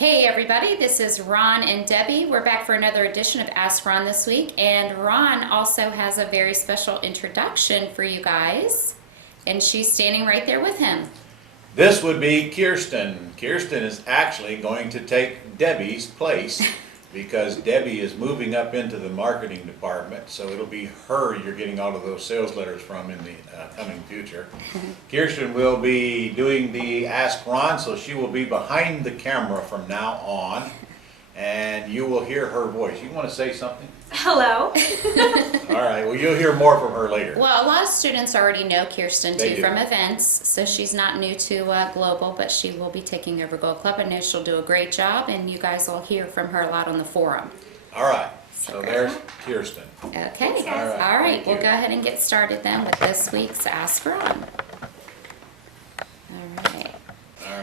Hey everybody, this is Ron and Debbie. We're back for another edition of Ask Ron this week, and Ron also has a very special introduction for you guys, and she's standing right there with him. This would be Kirsten. Kirsten is actually going to take Debbie's place because Debbie is moving up into the marketing department, so it'll be her you're getting all of those sales letters from in the coming future. Kirsten will be doing the Ask Ron, so she will be behind the camera from now on, and you will hear her voice. You want to say something? Hello. All right, well, you'll hear more from her later. Well, a lot of students already know Kirsten They too do. from events, so she's not new to Global, but she will be taking over Gold Club. I know she'll do a great job, and you guys will hear from her a lot on the forum. All right, so there's Kirsten. Okay, Thanks, guys. all right, Thank we'll you. go ahead and get started then with this week's Ask Ron.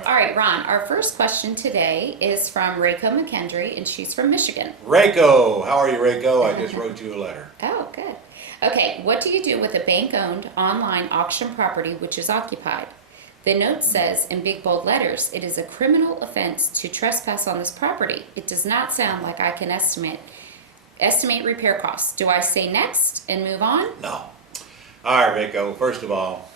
All right, Ron, our first question today is from Reiko McKendry, and she's from Michigan. Reiko, how are you, Reiko? I just wrote you a letter. Oh, good. Okay, what do you do with a bank-owned online auction property which is occupied? The note says in big bold letters, it is a criminal offense to trespass on this property. It does not sound like I can estimate repair costs. Do I say next and move on? No. All right, Reiko, first of all,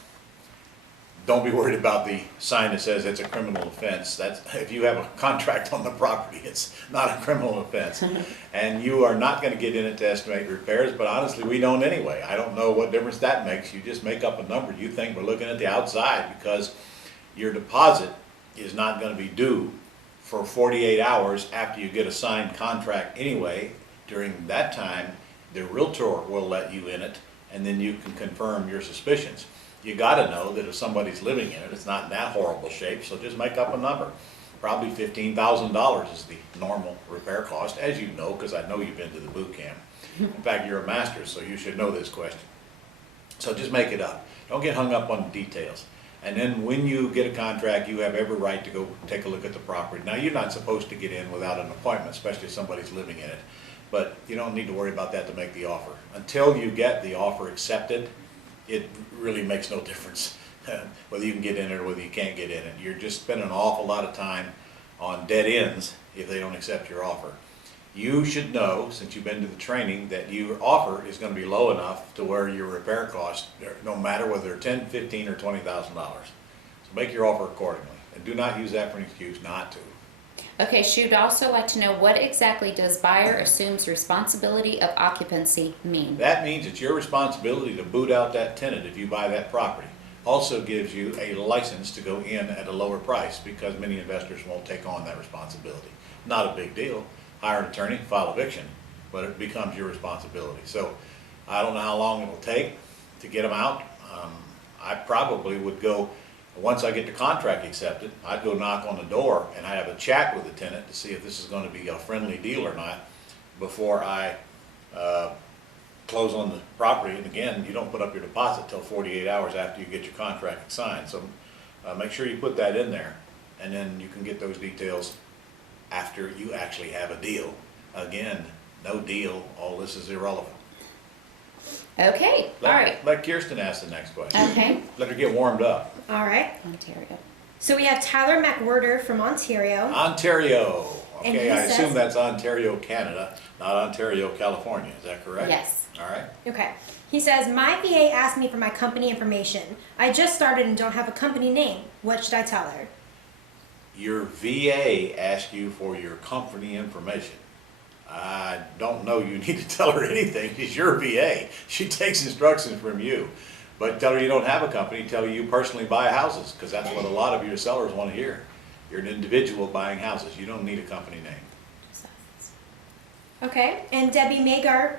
don't be worried about the sign that says it's a criminal offense. That's, if you have a contract on the property, it's not a criminal offense. And you are not going to get in it to estimate repairs, but honestly, we don't anyway. I don't know what difference that makes. You just make up a number. You think we're looking at the outside because your deposit is not going to be due for 48 hours after you get a signed contract anyway. During that time, the realtor will let you in it, and then you can confirm your suspicions. You got to know that if somebody's living in it, it's not in that horrible shape, so just make up a number. Probably $15,000 is the normal repair cost, as you know, because I know you've been to the boot camp. In fact, you're a master, so you should know this question. So just make it up. Don't get hung up on the details. And then when you get a contract, you have every right to go take a look at the property. Now, you're not supposed to get in without an appointment, especially if somebody's living in it. But you don't need to worry about that to make the offer. Until you get the offer accepted, it really makes no difference whether you can get in it or whether you can't get in it. You're just spending an awful lot of time on dead ends if they don't accept your offer. You should know, since you've been to the training, that your offer is going to be low enough to where your repair costs, no matter whether they're $10,000, $15,000, or $20,000. So make your offer accordingly, and do not use that for an excuse not to. Okay, she'd also like to know what exactly does buyer assumes responsibility of occupancy mean? That means it's your responsibility to boot out that tenant if you buy that property. Also gives you a license to go in at a lower price because many investors won't take on that responsibility. Not a big deal. Hire an attorney, file eviction, but it becomes your responsibility. So I don't know how long it'll take to get them out. I probably would go, once I get the contract accepted, I'd go knock on the door and I'd have a chat with the tenant to see if this is going to be a friendly deal or not before I close on the property. And again, you don't put up your deposit till 48 hours after you get your contract signed. So make sure you put that in there, and then you can get those details after you actually have a deal. Again, no deal, all this is irrelevant. Okay, all right. Let Kirsten ask the next question. Okay. Let her get warmed up. All right. Ontario. So we have Tyler McWhirter from Ontario. Ontario. And Okay, he I assume says- that's Ontario, Canada, not Ontario, California. Is that correct? Yes. All right. Okay. He says, my VA asked me for my company information. I just started and don't have a company name. What should I tell her? Your VA asked you for your company information. I don't know you need to tell her anything. She's your VA. She takes instructions from you. But tell her you don't have a company. Tell her you personally buy houses, because that's what a lot of your sellers want to hear. You're an individual buying houses. You don't need a company name. Okay. And Debbie Magar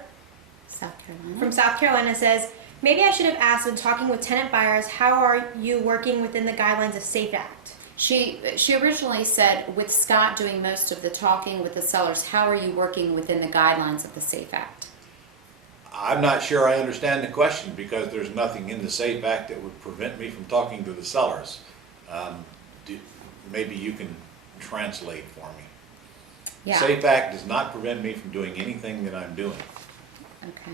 South Carolina. from South Carolina says, maybe I should have asked when talking with tenant buyers, how are you working within the guidelines of SAFE Act? She originally said, with Scott doing most of the talking with the sellers, how are you working within the guidelines of the SAFE Act? I'm not sure I understand the question, because there's nothing in the SAFE Act that would prevent me from talking to the sellers. Maybe you can translate for me. Yeah. SAFE Act does not prevent me from doing anything that I'm doing. Okay.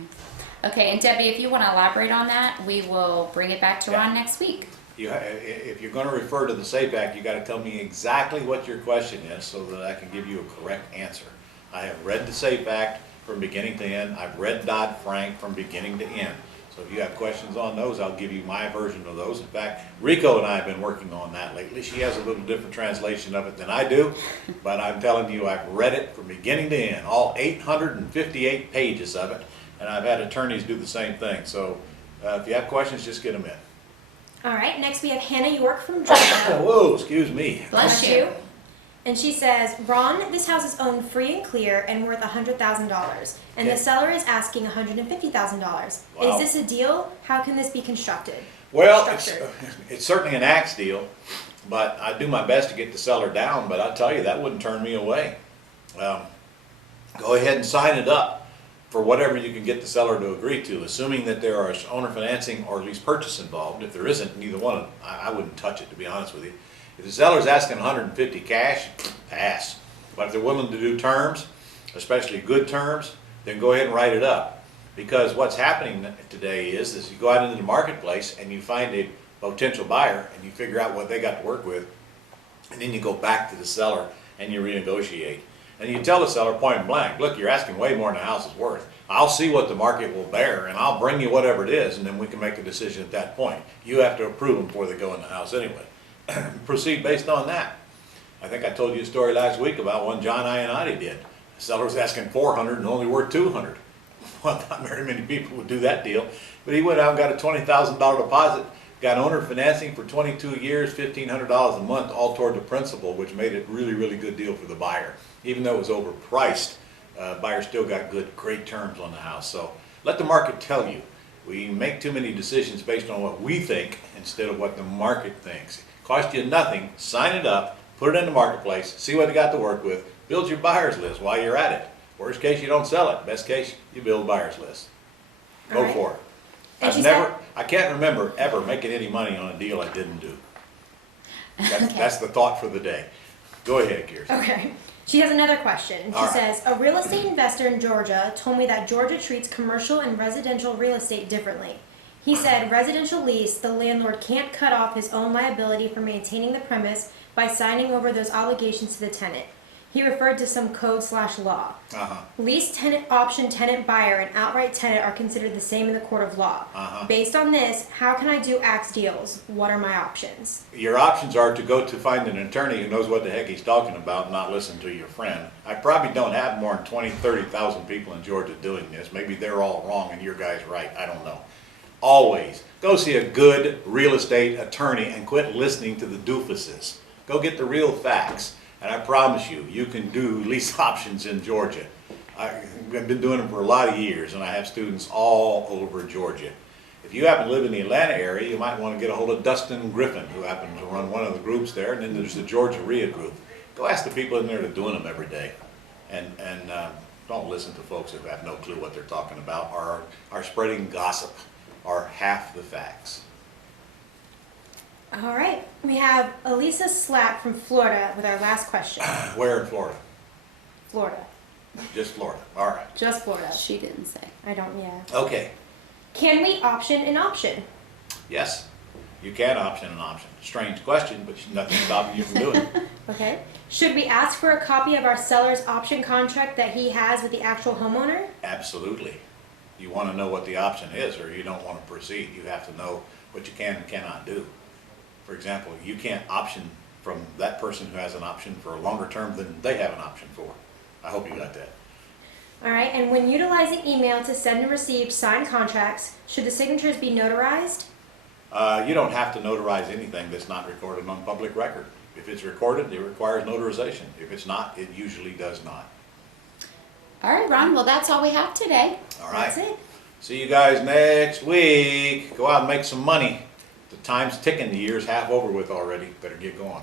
Okay, and Debbie, if you want to elaborate on that, we will bring it back to Yeah. Ron next week. if you're gonna refer to the SAFE Act, you gotta tell me exactly what your question is so that I can give you a correct answer. I have read the SAFE Act from beginning to end. I've read Dodd-Frank from beginning to end. So if you have questions on those, I'll give you my version of those. In fact, Rico and I have been working on that lately. She has a little different translation of it than I do, but I'm telling you, I've read it from beginning to end, all 858 pages of it, and I've had attorneys do the same thing. So if you have questions, just get them in. All right, next we have Hannah York from Georgia. Whoa, excuse me. Bless you. And she says, Ron, this house is owned free and clear and worth $100,000, and Okay. the seller is asking $150,000. Wow. Is this a deal? How can this be constructed? Well, Structured? it's certainly an axe deal, but I do my best to get the seller down, but I tell you, that wouldn't turn me away. Go ahead and sign it up for whatever you can get the seller to agree to, assuming that there are owner financing or at least purchase involved. If there isn't, neither one, I wouldn't touch it, to be honest with you. If the seller's asking 150 cash, pass. But if they're willing to do terms, especially good terms, then go ahead and write it up. Because what's happening today is you go out into the marketplace and you find a potential buyer and you figure out what they got to work with, and then you go back to the seller and you renegotiate. And you tell the seller point blank, look, you're asking way more than the house is worth. I'll see what the market will bear and I'll bring you whatever it is, and then we can make a decision at that point. You have to approve them before they go in the house anyway. Proceed based on that. I think I told you a story last week about one John Ionati did. The seller was asking 400 and only worth 200. Well, not very many people would do that deal, but he went out and got a $20,000 deposit, got owner financing for 22 years, $1,500 a month, all toward the principal, which made it really, really good deal for the buyer. Even though it was overpriced, buyer still got great terms on the house. So let the market tell you. We make too many decisions based on what we think instead of what the market thinks. Cost you nothing, sign it up, put it in the marketplace, see what they got to work with, build your buyer's list while you're at it. Worst case, you don't sell it. Best case, you build a buyer's list. Go Alright. for it. And I can't remember ever making any money on a deal I didn't do. That's the thought for the day. Go ahead, Kirsten. Okay. She has another question. She All right. says, a real estate investor in Georgia told me that Georgia treats commercial and residential real estate differently. He said residential lease, the landlord can't cut off his own liability for maintaining the premise by signing over those obligations to the tenant. He referred to some code/law. Lease tenant, option tenant buyer, and outright tenant are considered the same in the court of law. Based on this, how can I do axe deals? What are my options? Your options are to go to find an attorney who knows what the heck he's talking about and not listen to your friend. I probably don't have more than 20, 30,000 people in Georgia doing this. Maybe they're all wrong and your guy's right. I don't know. Always go see a good real estate attorney and quit listening to the doofuses. Go get the real facts. And I promise you, you can do lease options in Georgia. I've been doing them for a lot of years, and I have students all over Georgia. If you happen to live in the Atlanta area, you might want to get a hold of Dustin Griffin, who happens to run one of the groups there, and then there's the Georgia RIA group. Go ask the people in there that are doing them every day. And don't listen to folks who have no clue what they're talking about or are spreading gossip or half the facts. All right. We have Elisa Slack from Florida with our last question. Where in Florida? Florida. Just Florida. All right. Just Florida. She didn't say. I don't, yeah. Okay. Can we option an option? Yes, you can option an option. Strange question, but nothing stopping you from doing it. Okay. Should we ask for a copy of our seller's option contract that he has with the actual homeowner? Absolutely. You want to know what the option is, or you don't want to proceed. You have to know what you can and cannot do. For example, you can't option from that person who has an option for a longer term than they have an option for. I hope you got that. All right. And when utilizing email to send and receive signed contracts, should the signatures be notarized? You don't have to notarize anything that's not recorded on public record. If it's recorded, it requires notarization. If it's not, it usually does not. All right, Ron. Well, that's all we have today. All right. That's it. See you guys next week. Go out and make some money. The time's ticking. The year's half over with already. Better get going.